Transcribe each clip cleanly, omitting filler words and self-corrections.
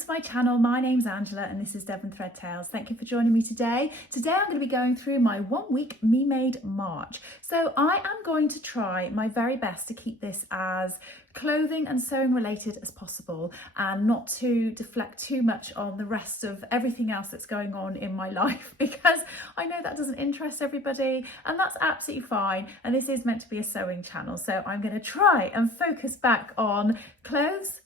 to my channel. My name's Angela and this is Devon Threadtails. Thank you for joining me today. Today I'm going to be going through my 1 week Me Made March. So I am going to try my very best to keep this as clothing and sewing related as possible and not to deflect too much on the rest of everything else that's going on in my life, because I know that doesn't interest everybody and that's absolutely fine, and this is meant to be a sewing channel, so I'm going to try and focus back on clothes,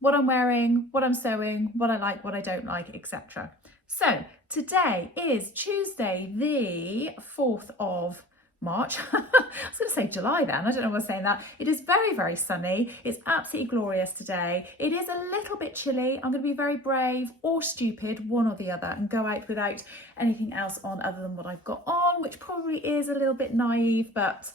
what I'm wearing, what I'm sewing, what I like, what I don't like, etc. So today is Tuesday the 4th of March. I was going to say July then, I don't know why I'm saying that. It is very, very sunny. It's absolutely glorious today. It is a little bit chilly. I'm going to be very brave or stupid, one or the other, and go out without anything else on other than what I've got on, which probably is a little bit naive, but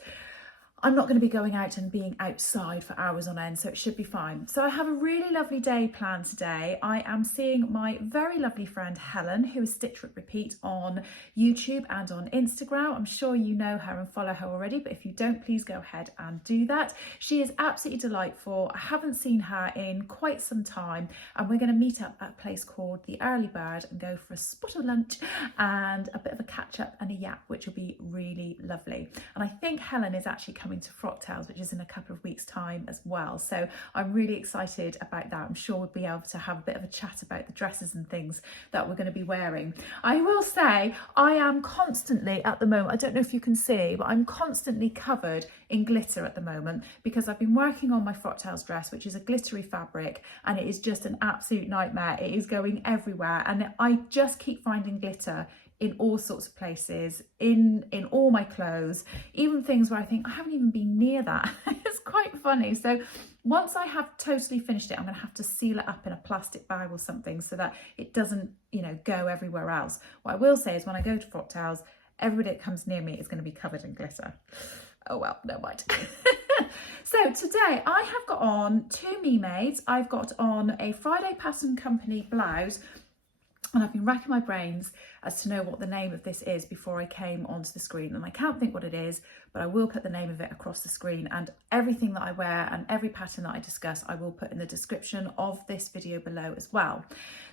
I'm not going to be going out and being outside for hours on end, so it should be fine. So I have a really lovely day planned today. I am seeing my very lovely friend Helen, who is Stitch Rip Repeat on YouTube and on Instagram. I'm sure you know her and follow her already, but if you don't, please go ahead and do that. She is absolutely delightful. I haven't seen her in quite some time, and we're going to meet up at a place called the Early Bird and go for a spot of lunch and a bit of a catch up and a yap, which will be really lovely. And I think Helen is actually coming to Frocktails, which is in a couple of weeks' time as well, so I'm really excited about that. I'm sure we'll be able to have a bit of a chat about the dresses and things that we're going to be wearing. I will say I am constantly at the moment, I don't know if you can see, but I'm constantly covered in glitter at the moment because I've been working on my Frocktails dress, which is a glittery fabric, and it is just an absolute nightmare. It is going everywhere and I just keep finding glitter in all sorts of places, in all my clothes, even things where I think I haven't even been near that. It's quite funny. So once I have totally finished it, I'm going to have to seal it up in a plastic bag or something so that it doesn't, you know, go everywhere else. What I will say is when I go to Frocktails, everybody that comes near me is going to be covered in glitter. Oh well, never mind. So today I have got on two Me Mades. I've got on a Friday Pattern Company blouse, and I've been racking my brains as to know what the name of this is before I came onto the screen, and I can't think what it is, but I will put the name of it across the screen, and everything that I wear and every pattern that I discuss I will put in the description of this video below as well.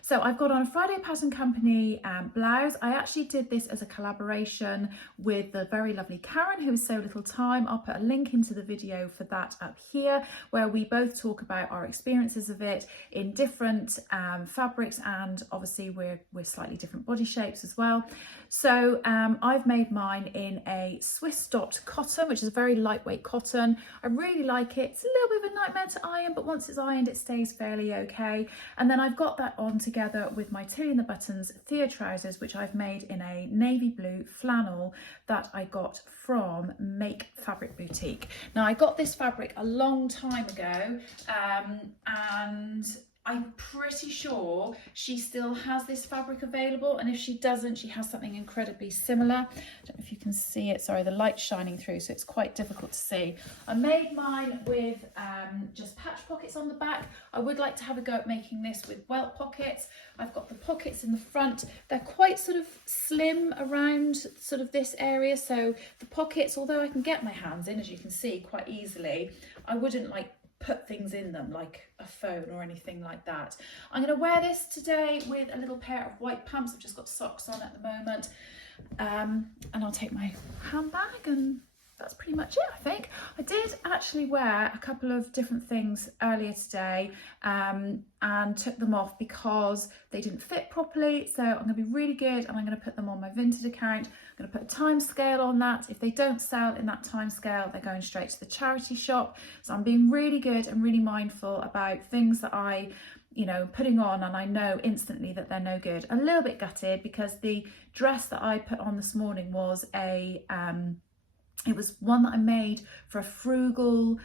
So I've got on a Friday Pattern Company blouse. I actually did this as a collaboration with the very lovely Karen, who is So Little Time. I'll put a link into the video for that up here, where we both talk about our experiences of it in different fabrics, and obviously we're slightly different body shapes as well. So I've made mine in a Swiss dot cotton, which is a very lightweight cotton. I really like it. It's a little bit of a nightmare to iron, but once it's ironed it stays fairly okay. And then I've got that on together with my Tilly and the Buttons Thea trousers, which I've made in a navy blue flannel that I got from Make Fabric Boutique. Now I got this fabric a long time ago, and I'm pretty sure she still has this fabric available, and if she doesn't, she has something incredibly similar. I don't know if you can see it, sorry, the light's shining through, so it's quite difficult to see. I made mine with just patch pockets on the back. I would like to have a go at making this with welt pockets. I've got the pockets in the front. They're quite sort of slim around sort of this area, so the pockets, although I can get my hands in, as you can see, quite easily, I wouldn't like put things in them like a phone or anything like that. I'm going to wear this today with a little pair of white pumps. I've just got socks on at the moment, and I'll take my handbag, and that's pretty much it, I think. I did actually wear a couple of different things earlier today and took them off because they didn't fit properly. So I'm going to be really good, and I'm going to put them on my Vinted account. I'm going to put a time scale on that. If they don't sell in that time scale, they're going straight to the charity shop. So I'm being really good and really mindful about things that I, you know, putting on, and I know instantly that they're no good. A little bit gutted because the dress that I put on this morning was a it was one that I made for a frugal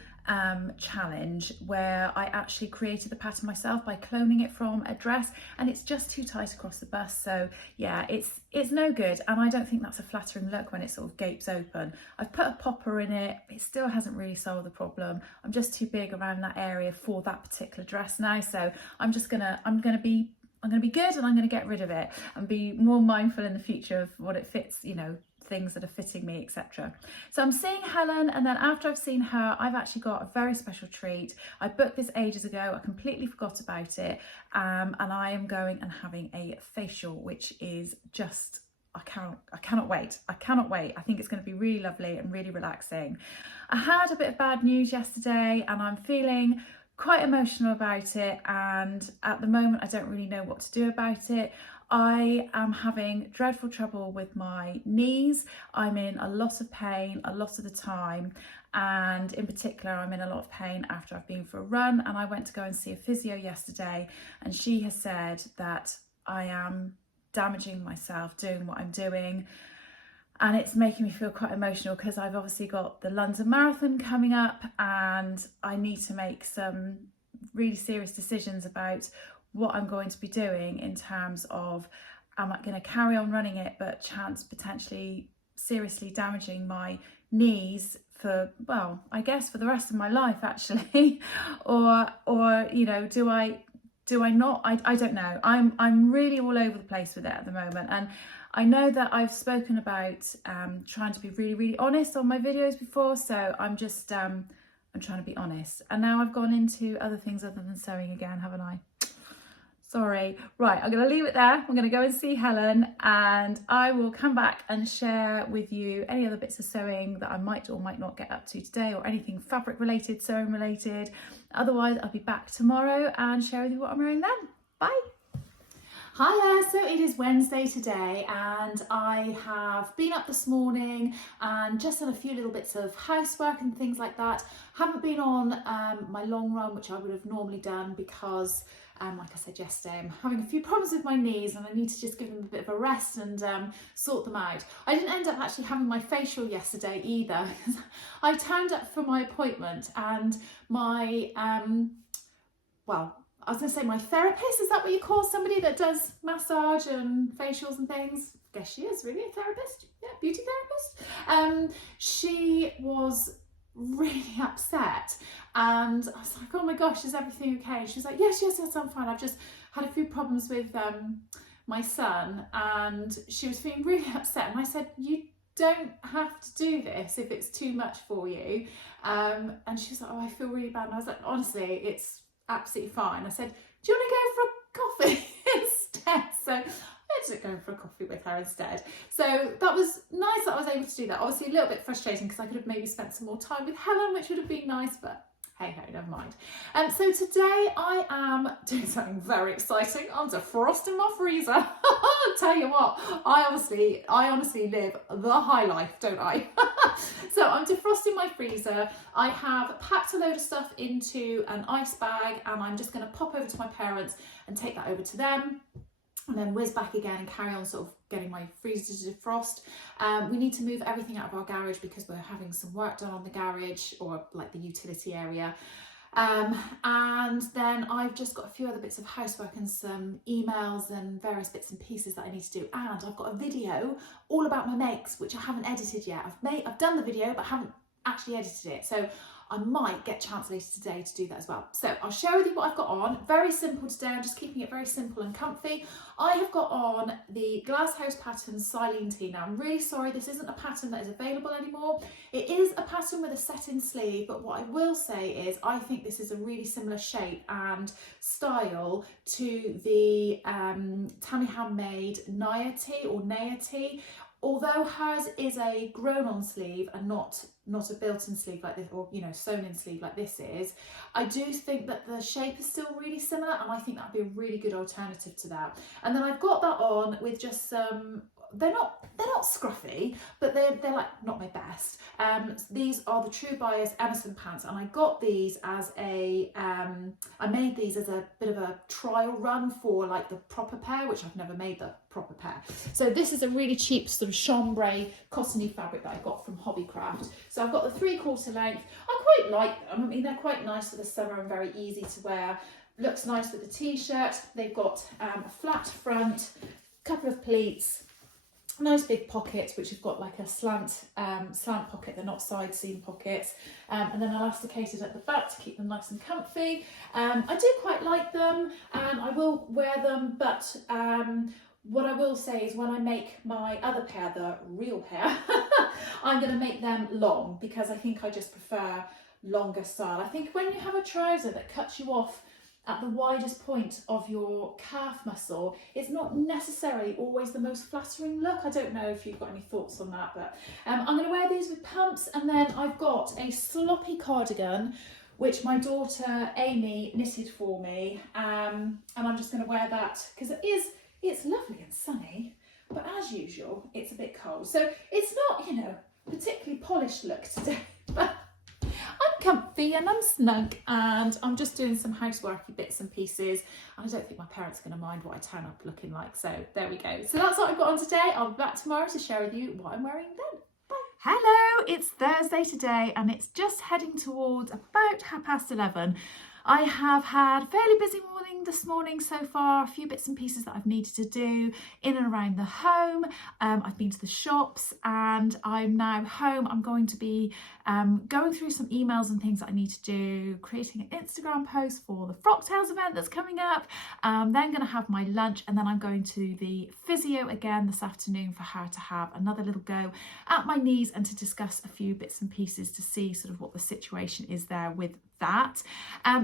challenge, where I actually created the pattern myself by cloning it from a dress, and it's just too tight across the bust. So yeah, it's no good, and I don't think that's a flattering look when it sort of gapes open. I've put a popper in it, it still hasn't really solved the problem. I'm just too big around that area for that particular dress now, so I'm gonna be good, and I'm going to get rid of it and be more mindful in the future of what it fits, you know, things that are fitting me, etc. So I'm seeing Helen, and then after I've seen her, I've actually got a very special treat. I booked this ages ago, I completely forgot about it, and I am going and having a facial, which is just, I cannot wait. I cannot wait. I think it's going to be really lovely and really relaxing. I had a bit of bad news yesterday and I'm feeling quite emotional about it, and at the moment I don't really know what to do about it. I am having dreadful trouble with my knees. I'm in a lot of pain a lot of the time, and in particular I'm in a lot of pain after I've been for a run, and I went to go and see a physio yesterday, and she has said that I am damaging myself doing what I'm doing, and it's making me feel quite emotional because I've obviously got the London Marathon coming up and I need to make some really serious decisions about what I'm going to be doing in terms of, am I going to carry on running it but chance potentially seriously damaging my knees for, well, I guess for the rest of my life actually, or you know, do I not? I don't know. I'm really all over the place with it at the moment, and I know that I've spoken about trying to be really honest on my videos before, so I'm just I'm trying to be honest, and now I've gone into other things other than sewing again, haven't I? Sorry. Right, I'm going to leave it there. I'm going to go and see Helen, and I will come back and share with you any other bits of sewing that I might or might not get up to today, or anything fabric related, sewing related. Otherwise, I'll be back tomorrow and share with you what I'm wearing then. Bye. Hi there, so it is Wednesday today, and I have been up this morning and just done a few little bits of housework and things like that. Haven't been on my long run, which I would have normally done because like I said yesterday, I'm having a few problems with my knees and I need to just give them a bit of a rest and sort them out. I didn't end up actually having my facial yesterday either. I turned up for my appointment, and my, well, I was going to say my therapist, is that what you call somebody that does massage and facials and things? I guess she is really a therapist, yeah, beauty therapist. She was really upset, and I was like, oh my gosh, is everything okay? She was like, yes, I'm fine. I've just had a few problems with my son, and she was feeling really upset, and I said, you don't have to do this if it's too much for you. And she was like, oh, I feel really bad. And I was like, honestly, it's absolutely fine. I said, do you want to go for a coffee instead? So I ended up going for a coffee with her instead. So that was nice that I was able to do that. Obviously a little bit frustrating because I could have maybe spent some more time with Helen, which would have been nice, but hey ho, never mind. So today I am doing something very exciting. I'm defrosting my freezer. I'll tell you what, I honestly live the high life, don't I? So I'm defrosting my freezer. I have packed a load of stuff into an ice bag, and I'm just going to pop over to my parents and take that over to them, and then whiz back again and carry on sort of getting my freezer to defrost. We need to move everything out of our garage because we're having some work done on the garage, or like the utility area. And then I've just got a few other bits of housework and some emails and various bits and pieces that I need to do. And I've got a video all about my makes, which I haven't edited yet. I've done the video, but haven't actually edited it. So I might get a chance later today to do that as well. So I'll share with you what I've got on. Very simple today. I'm just keeping it very simple and comfy. I have got on the Glasshouse pattern Silene tee. Now I'm really sorry, this isn't a pattern that is available anymore. It is a pattern with a set-in sleeve, but what I will say is I think this is a really similar shape and style to the Tammy handmade Naya tee or Naya tee. Although hers is a grown-on sleeve and not a built-in sleeve like this, or sewn-in sleeve like this is, I do think that the shape is still really similar, and I think that'd be a really good alternative to that. And then I've got that on with just some, they're not scruffy, but they're like not my best. These are the True Bias Emmerson pants, and I got these as I made these as a bit of a trial run for like the proper pair, which I've never made the proper pair. So this is a really cheap sort of chambray cottony fabric that I got from Hobbycraft. So I've got the 3/4 length. I quite like them. I mean, they're quite nice for the summer and very easy to wear. Looks nice with the t-shirt. They've got a flat front, couple of pleats, nice big pockets which have got like a slant pocket. They're not side seam pockets, and then elasticated at the back to keep them nice and comfy. I do quite like them, and I will wear them, but What I will say is when I make my other pair, the real pair, I'm going to make them long because I think I just prefer longer style. I think when you have a trouser that cuts you off at the widest point of your calf muscle, it's not necessarily always the most flattering look. I don't know if you've got any thoughts on that, but I'm going to wear these with pumps, and then I've got a sloppy cardigan which my daughter Amy knitted for me, and I'm just going to wear that because it's lovely and sunny, but as usual it's a bit cold, so it's not, you know, particularly polished look today, but I'm comfy and I'm snug, and I'm just doing some houseworky bits and pieces, and I don't think my parents are going to mind what I turn up looking like, so there we go. So that's what I've got on today. I'll be back tomorrow to share with you what I'm wearing then. Bye. Hello, it's Thursday today and it's just heading towards about 11:30. I have had a fairly busy morning this morning so far, a few bits and pieces that I've needed to do in and around the home. I've been to the shops and I'm now home. I'm going to be going through some emails and things that I need to do, creating an Instagram post for the Frocktails event that's coming up, then going to have my lunch, and then I'm going to the physio again this afternoon for her to have another little go at my knees and to discuss a few bits and pieces to see sort of what the situation is there with that.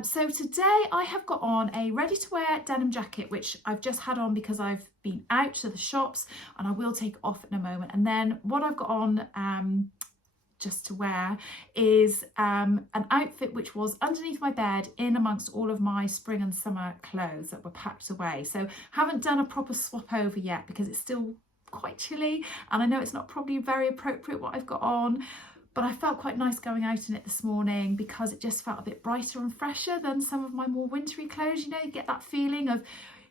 So today I have got on a ready to wear denim jacket, which I've just had on because I've been out to the shops, and I will take off in a moment. And then what I've got on just to wear is an outfit which was underneath my bed in amongst all of my spring and summer clothes that were packed away. So haven't done a proper swap over yet because it's still quite chilly, and I know it's not probably very appropriate what I've got on, but I felt quite nice going out in it this morning because it just felt a bit brighter and fresher than some of my more wintry clothes. You know, you get that feeling of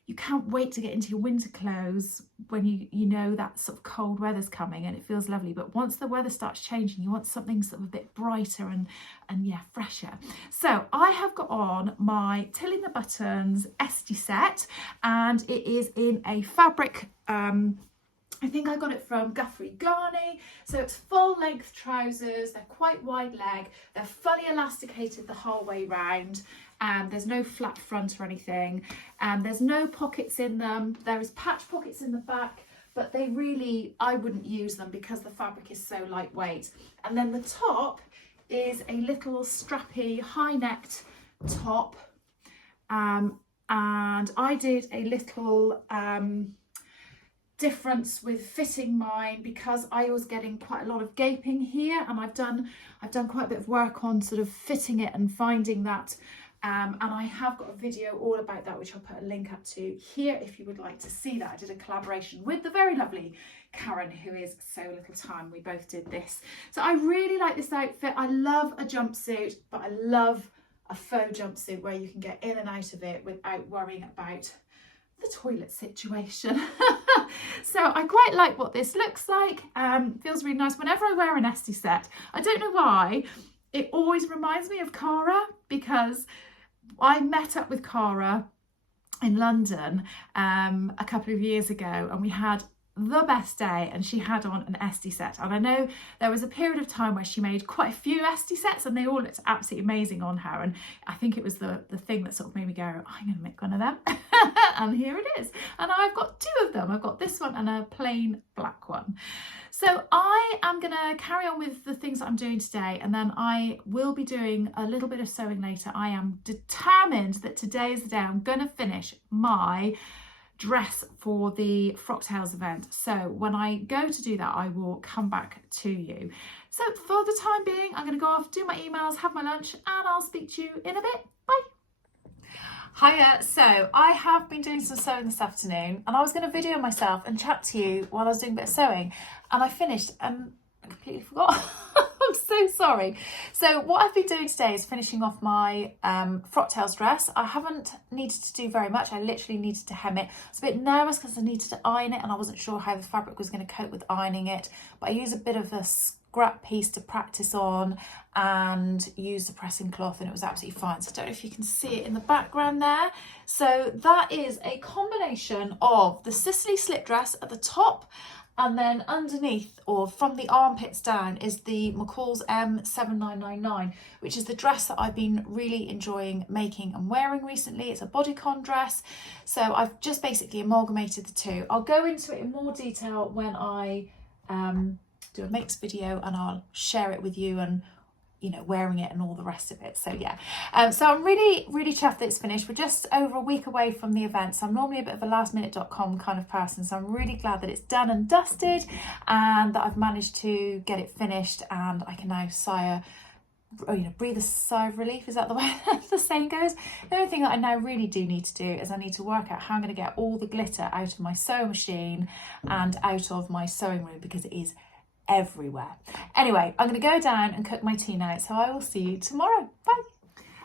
you can't wait to get into your winter clothes when you know that sort of cold weather's coming, and it feels lovely. But once the weather starts changing, you want something sort of a bit brighter and yeah, fresher. So I have got on my Tilling the Buttons Esti set, and it is in a fabric, I think I got it from Guthrie Garney. So it's full length trousers, they're quite wide leg, they're fully elasticated the whole way round, and there's no flat front or anything, and there's no pockets in them. There is patch pockets in the back, but they really, I wouldn't use them because the fabric is so lightweight. And then the top is a little strappy high-necked top, and I did a little difference with fitting mine because I was getting quite a lot of gaping here, and I've done quite a bit of work on sort of fitting it and finding that, and I have got a video all about that which I'll put a link up to here if you would like to see that. I did a collaboration with the very lovely Karen, who is So Little Time. We both did this. So I really like this outfit. I love a jumpsuit, but I love a faux jumpsuit where you can get in and out of it without worrying about the toilet situation. So I quite like what this looks like. Feels really nice. Whenever I wear an Esti set, I don't know why, it always reminds me of Cara, because I met up with Cara in London a couple of years ago, and we had the best day, and she had on an Esti set, and I know there was a period of time where she made quite a few Esti sets and they all looked absolutely amazing on her, and I think it was the thing that sort of made me go, I'm gonna make one of them. And here it is, and I've got two of them. I've got this one and a plain black one. So I am gonna carry on with the things that I'm doing today, and then I will be doing a little bit of sewing later. I am determined that today is the day I'm gonna finish my dress for the Frocktails event. So when I go to do that, I will come back to you. So for the time being, I'm going to go off, do my emails, have my lunch, and I'll speak to you in a bit. Bye. Hiya. So I have been doing some sewing this afternoon, and I was going to video myself and chat to you while I was doing a bit of sewing, and I finished and I completely forgot. I'm so sorry. So what I've been doing today is finishing off my Frocktails dress. I haven't needed to do very much. I literally needed to hem it. I was a bit nervous because I needed to iron it, and I wasn't sure how the fabric was going to cope with ironing it. But I used a bit of a scrap piece to practice on and used a pressing cloth, and it was absolutely fine. So I don't know if you can see it in the background there. So that is a combination of the Sicily slip dress at the top And then underneath, or from the armpits down, is the McCalls M7999, which is the dress that I've been really enjoying making and wearing recently. It's a bodycon dress. So I've just basically amalgamated the two. I'll go into it in more detail when I do a makes video, and I'll share it with you, and you know, wearing it and all the rest of it. So yeah, so I'm really chuffed that it's finished. We're just over a week away from the event, so I'm normally a bit of a lastminute.com kind of person, so I'm really glad that it's done and dusted, and that I've managed to get it finished, and I can now breathe a sigh of relief. Is that the way the saying goes? The only thing that I now really do need to do is I need to work out how I'm going to get all the glitter out of my sewing machine and out of my sewing room, because it is everywhere. Anyway, I'm going to go down and cook my tea now, so I will see you tomorrow. Bye.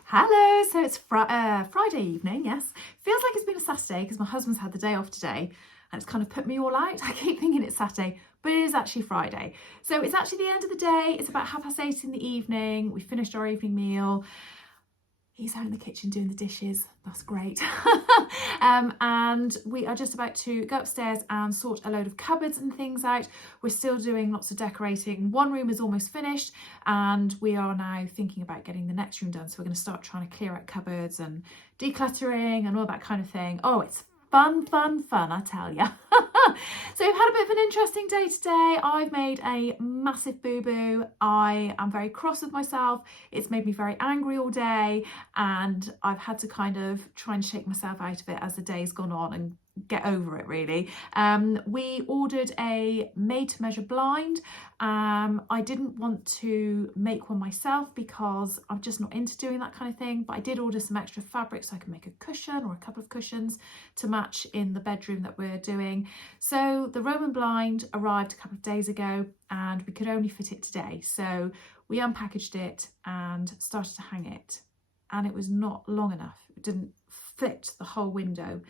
Hello, so it's Friday evening, yes. Feels like it's been a Saturday because my husband's had the day off today, and it's kind of put me all out. I keep thinking it's Saturday, but it is actually Friday. So it's actually the end of the day. It's about 8:30 in the evening. We finished our evening meal. He's out in the kitchen doing the dishes. That's great. And we are just about to go upstairs and sort a load of cupboards and things out. We're still doing lots of decorating. One room is almost finished, and we are now thinking about getting the next room done. So we're going to start trying to clear out cupboards and decluttering and all that kind of thing. Oh, it's fun, I tell ya. So we've had a bit of an interesting day today. I've made a massive boo-boo. I am very cross with myself. It's made me very angry all day, and I've had to kind of try and shake myself out of it as the day's gone on and get over it, really. We ordered a made-to-measure blind. I didn't want to make one myself because I'm just not into doing that kind of thing, but I did order some extra fabric so I can make a cushion or a couple of cushions to match in the bedroom that we're doing. So the Roman blind arrived a couple of days ago, and we could only fit it today. So we unpackaged it and started to hang it, and it was not long enough. It didn't fit the whole window.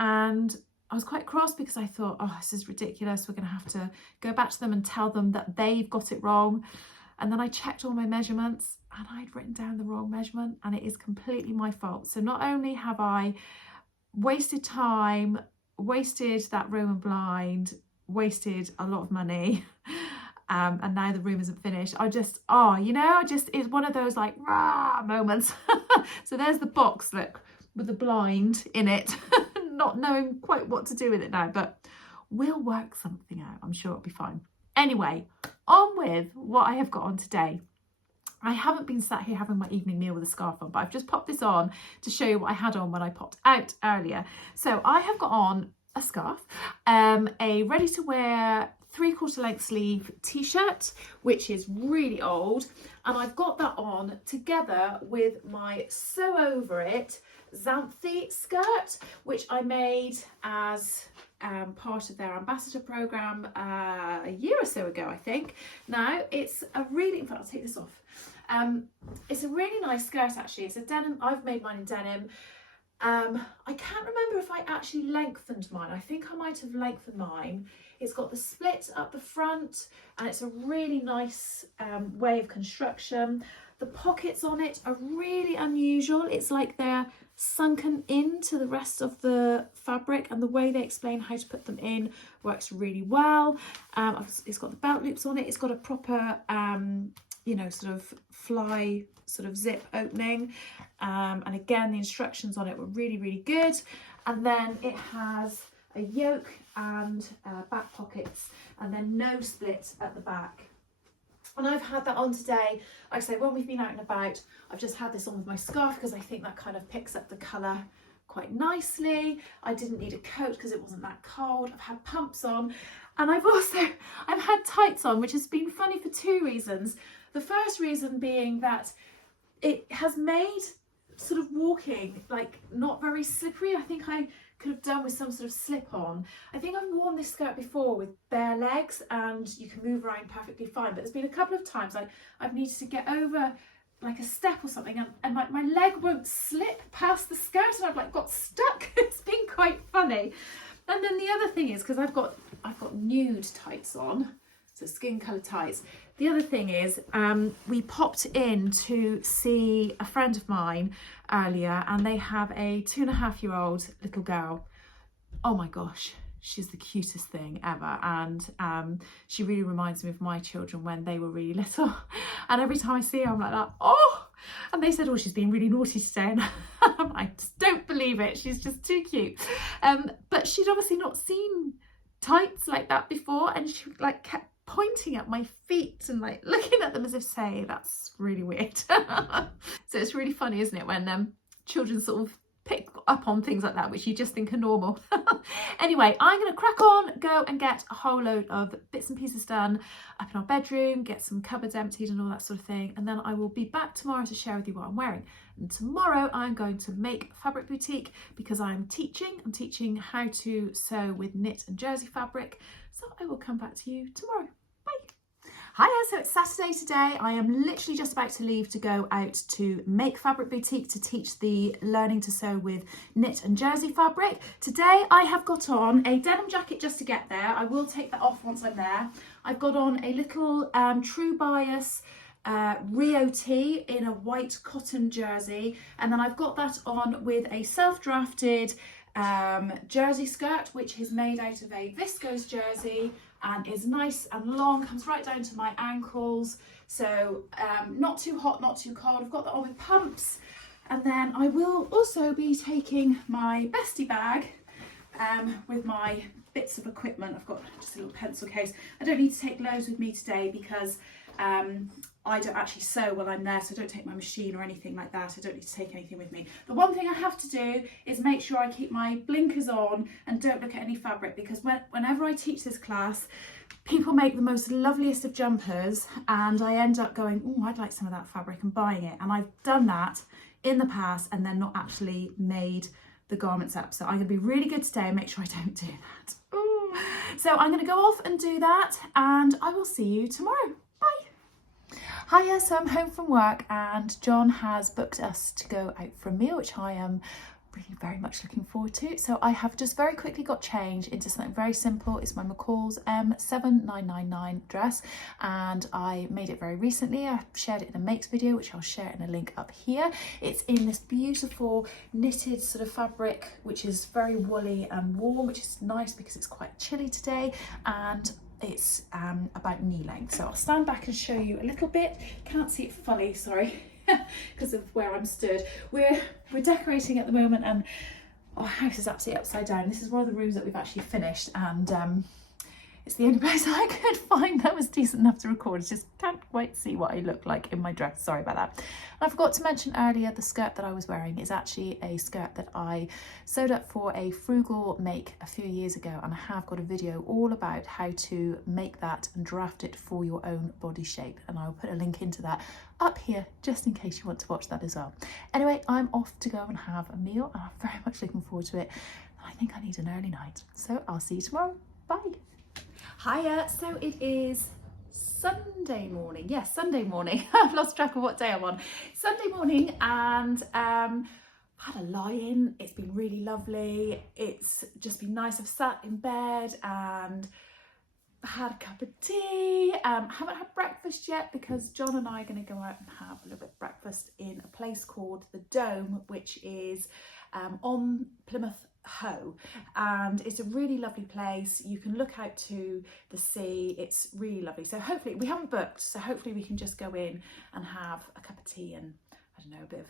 And I was quite cross because I thought, oh, this is ridiculous. We're going to have to go back to them and tell them that they've got it wrong. And then I checked all my measurements, and I'd written down the wrong measurement, and it is completely my fault. So not only have I wasted time, wasted that Roman blind, wasted a lot of money, and now the room isn't finished. It's one of those like rah moments. So there's the box, look, with the blind in it. Not knowing quite what to do with it now, but we'll work something out. I'm sure it'll be fine. Anyway, on with what I have got on today. I haven't been sat here having my evening meal with a scarf on, but I've just popped this on to show you what I had on when I popped out earlier. So I have got on a scarf, a ready to wear 3/4 length sleeve t-shirt, which is really old, and I've got that on together with my sew over it Xanthe skirt, which I made as part of their ambassador program a year or so ago, I think. Now it's a really, in fact, I'll take this off. It's a really nice skirt actually. It's a denim. I've made mine in denim. I can't remember if I actually lengthened mine. I think I might have lengthened mine. It's got the split up the front, and it's a really nice way of construction. The pockets on it are really unusual. It's like they're sunken into the rest of the fabric, and the way they explain how to put them in works really well. It's got the belt loops on it. It's got a proper sort of fly sort of zip opening, and again the instructions on it were really good. And then it has a yoke and back pockets, and then no split at the back. And I've had that on today. Like I say, when we've been out and about, I've just had this on with my scarf because I think that kind of picks up the colour quite nicely. I didn't need a coat because it wasn't that cold. I've had pumps on, and I've had tights on, which has been funny for two reasons. The first reason being that it has made sort of walking like not very slippery. I think I could have done with some sort of slip on. I think I've worn this skirt before with bare legs and you can move around perfectly fine, but there's been a couple of times I've needed to get over like a step or something, and my leg won't slip past the skirt, and I've like got stuck. It's been quite funny. And then the other thing is, because I've got nude tights on, so skin colour tights. The other thing is, we popped in to see a friend of mine earlier, and they have a 2.5-year-old little girl. Oh my gosh, she's the cutest thing ever, and she really reminds me of my children when they were really little. And every time I see her, I'm like that, oh. And they said, oh, she's being really naughty today, and I just don't believe it, she's just too cute. But she'd obviously not seen tights like that before, and she like kept pointing at my feet and like looking at them as if say, that's really weird. So it's really funny, isn't it, when children sort of pick up on things like that which you just think are normal. Anyway, I'm going to crack on, go and get a whole load of bits and pieces done up in our bedroom, get some cupboards emptied and all that sort of thing, and then I will be back tomorrow to share with you what I'm wearing. And tomorrow I'm going to make fabric boutique because I'm teaching how to sew with knit and jersey fabric, so I will come back to you tomorrow. Hiya, so it's Saturday today. I am literally just about to leave to go out to make fabric boutique to teach the learning to sew with knit and jersey fabric. Today I have got on a denim jacket just to get there. I will take that off once I'm there. I've got on a little True Bias Rio Tee in a white cotton jersey, and then I've got that on with a self-drafted jersey skirt which is made out of a viscose jersey and is nice and long, comes right down to my ankles, so not too hot, not too cold. I've got that on with pumps, and then I will also be taking my bestie bag with my bits of equipment. I've got just a little pencil case. I don't need to take loads with me today because I don't actually sew while I'm there, so I don't take my machine or anything like that. I don't need to take anything with me. The one thing I have to do is make sure I keep my blinkers on and don't look at any fabric, because whenever I teach this class, people make the most loveliest of jumpers and I end up going, oh, I'd like some of that fabric, and buying it. And I've done that in the past and then not actually made the garments up. So I'm going to be really good today and make sure I don't do that. Ooh. So I'm going to go off and do that, and I will see you tomorrow. Hiya, so I'm home from work and John has booked us to go out for a meal, which I am really very much looking forward to. So I have just very quickly got changed into something very simple. It's my McCalls M7999 dress, and I made it very recently. I shared it in a makes video, which I'll share in a link up here. It's in this beautiful knitted sort of fabric, which is very woolly and warm, which is nice because it's quite chilly today, and it's about knee length. So I'll stand back and show you a little bit. Can't see it fully, sorry, because of where I'm stood. We're decorating at the moment, and our house is absolutely upside down. This is one of the rooms that we've actually finished, and it's the only place I could find that was decent enough to record. It's just can't quite see what I look like in my dress. Sorry about that. And I forgot to mention earlier, the skirt that I was wearing is actually a skirt that I sewed up for a frugal make a few years ago, and I have got a video all about how to make that and draft it for your own body shape, and I'll put a link into that up here just in case you want to watch that as well. Anyway, I'm off to go and have a meal, and I'm very much looking forward to it. I think I need an early night, so I'll see you tomorrow. Bye. Hiya, so it is Sunday morning. Yes, Sunday morning. I've lost track of what day I'm on. Sunday morning, and I've had a lie-in. It's been really lovely. It's just been nice. I've sat in bed and had a cup of tea. Haven't had breakfast yet because John and I are going to go out and have a little bit of breakfast in a place called the Dome, which is on Plymouth Hoe, and it's a really lovely place. You can look out to the sea. It's really lovely. So hopefully, we haven't booked, so hopefully we can just go in and have a cup of tea and, I don't know, a bit of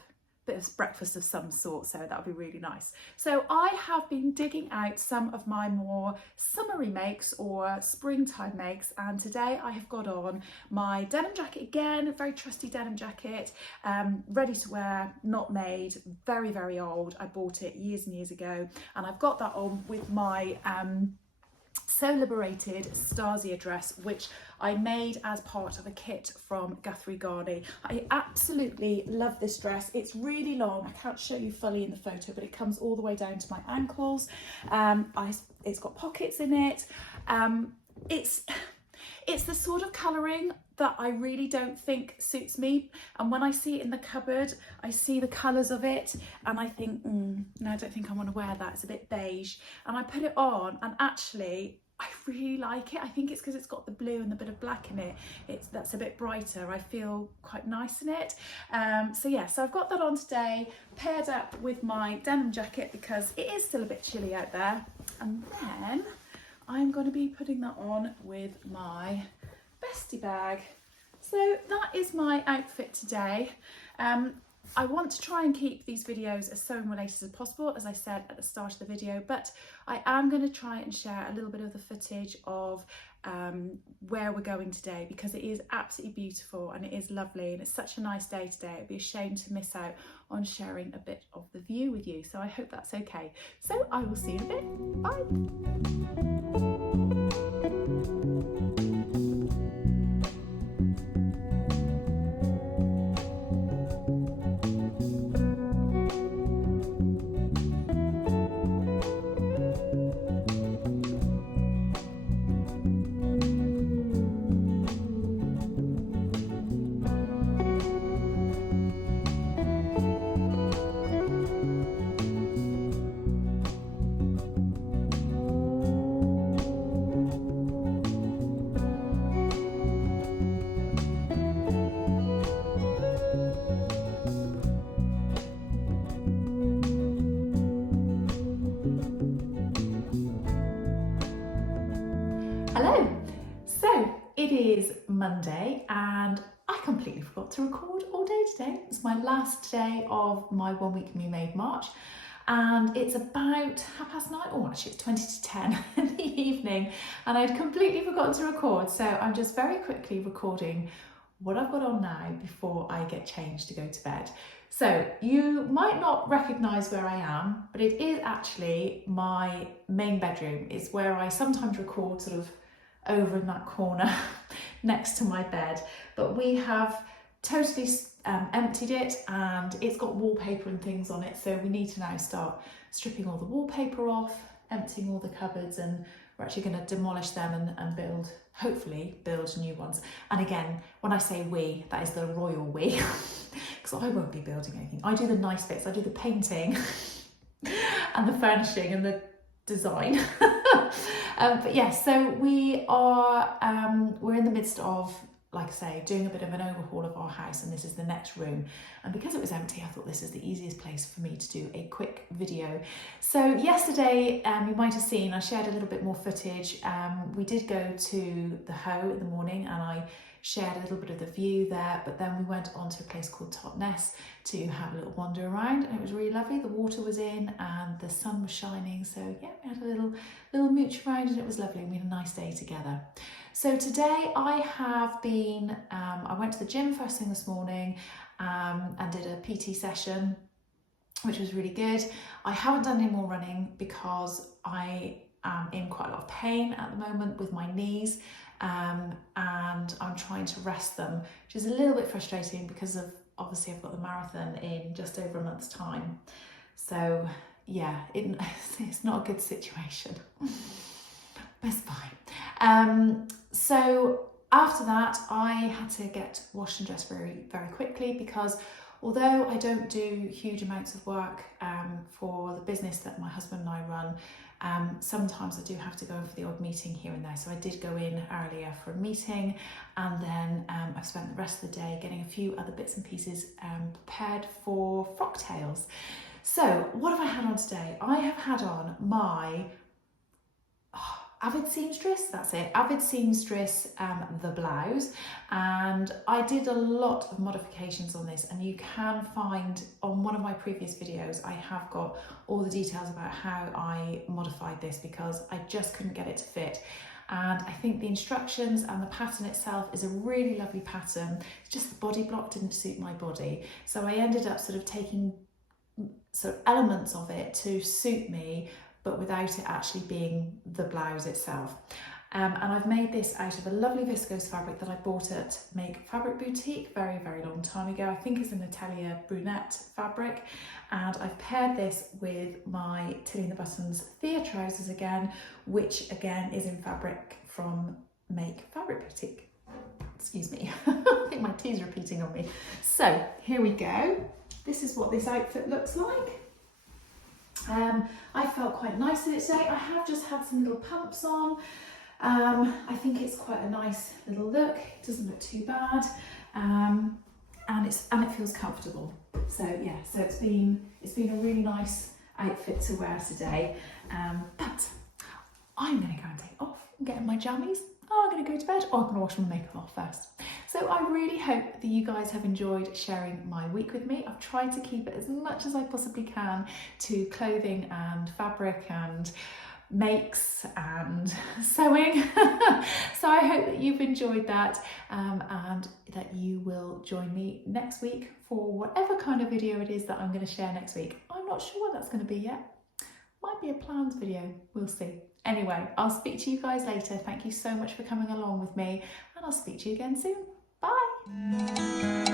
breakfast of some sort, so that'll be really nice. So I have been digging out some of my more summery makes or springtime makes, and today I have got on my denim jacket again, a very trusty denim jacket, ready to wear, not made, very, very old. I bought it years and years ago, and I've got that on with my So Liberated Stasia dress, which I made as part of a kit from Guthrie Garney. I absolutely love this dress. It's really long. I can't show you fully in the photo, but it comes all the way down to my ankles. It's got pockets in it. It's the sort of colouring that I really don't think suits me, and when I see it in the cupboard, I see the colours of it and I think, no, I don't think I want to wear that. It's a bit beige, and I put it on and actually I really like it. I think it's because it's got the blue and the bit of black in it. That's a bit brighter. I feel quite nice in it. So yeah, so I've got that on today, paired up with my denim jacket because it is still a bit chilly out there. And then I'm going to be putting that on with my bestie bag. So that is my outfit today. I want to try and keep these videos as sewing related as possible, as I said at the start of the video, but I am going to try and share a little bit of the footage of where we're going today, because it is absolutely beautiful and it is lovely and it's such a nice day today. It'd be a shame to miss out on sharing a bit of the view with you, so I hope that's okay. So I will see you in a bit. Bye. Hello, so it is Monday and I completely forgot to record all day today. It's my last day of my 1 week Me Made March and it's about 9:30, or actually it's 20 to 10 in the evening, and I'd completely forgotten to record, so I'm just very quickly recording what I've got on now before I get changed to go to bed. So you might not recognise where I am, but it is actually my main bedroom. It's where I sometimes record, sort of over in that corner next to my bed, but we have totally emptied it and it's got wallpaper and things on it, so we need to now start stripping all the wallpaper off, emptying all the cupboards, and we're actually going to demolish them and build, hopefully build new ones. And again, when I say we, that is the royal we, because I won't be building anything. I do the nice bits, I do the painting and the furnishing and the design. But yes, so we are we're in the midst of, like I say, doing a bit of an overhaul of our house, and this is the next room, and because it was empty I thought this is the easiest place for me to do a quick video. So yesterday, you might have seen I shared a little bit more footage. We did go to the Hoe in the morning and I shared a little bit of the view there, but then we went on to a place called Totnes to have a little wander around, and it was really lovely. The water was in and the sun was shining, so yeah, we had a little mooch around and it was lovely, and we had a nice day together. So today I have been, I went to the gym first thing this morning and did a PT session, which was really good. I haven't done any more running because I am in quite a lot of pain at the moment with my knees, and I'm trying to rest them, which is a little bit frustrating because of, obviously I've got the marathon in just over a month's time. So yeah, it's not a good situation, but it's fine. So after that, I had to get washed and dressed very, very quickly, because although I don't do huge amounts of work for the business that my husband and I run, sometimes I do have to go for the odd meeting here and there. So I did go in earlier for a meeting, and then I've spent the rest of the day getting a few other bits and pieces prepared for Frocktails. So what have I had on today? I have had on my Avid Seamstress, that's it, Avid Seamstress, the blouse, and I did a lot of modifications on this, and you can find on one of my previous videos, I have got all the details about how I modified this, because I just couldn't get it to fit. And I think the instructions and the pattern itself is a really lovely pattern. It's just the body block didn't suit my body, so I ended up sort of taking sort of elements of it to suit me, but without it actually being the blouse itself. And I've made this out of a lovely viscose fabric that I bought at Make Fabric Boutique very, very long time ago. I think it's an Atelier brunette fabric, and I've paired this with my Tilly and the Buttons Thea trousers again, which again is in fabric from Make Fabric Boutique. Excuse me, I think my tea's repeating on me. So here we go. This is what this outfit looks like. I felt quite nice in it today. I have just had some little pumps on. I think it's quite a nice little look. It doesn't look too bad, and it feels comfortable. So yeah, so it's been a really nice outfit to wear today. But I'm going to go and take off and get in my jammies. Oh, I'm going to go to bed. Oh, I'm going to wash my makeup off first. So I really hope that you guys have enjoyed sharing my week with me. I've tried to keep it as much as I possibly can to clothing and fabric and makes and sewing. So I hope that you've enjoyed that and that you will join me next week for whatever kind of video it is that I'm going to share next week. I'm not sure what that's going to be yet. Might be a planned video, we'll see. Anyway, I'll speak to you guys later. Thank you so much for coming along with me, and I'll speak to you again soon. Bye.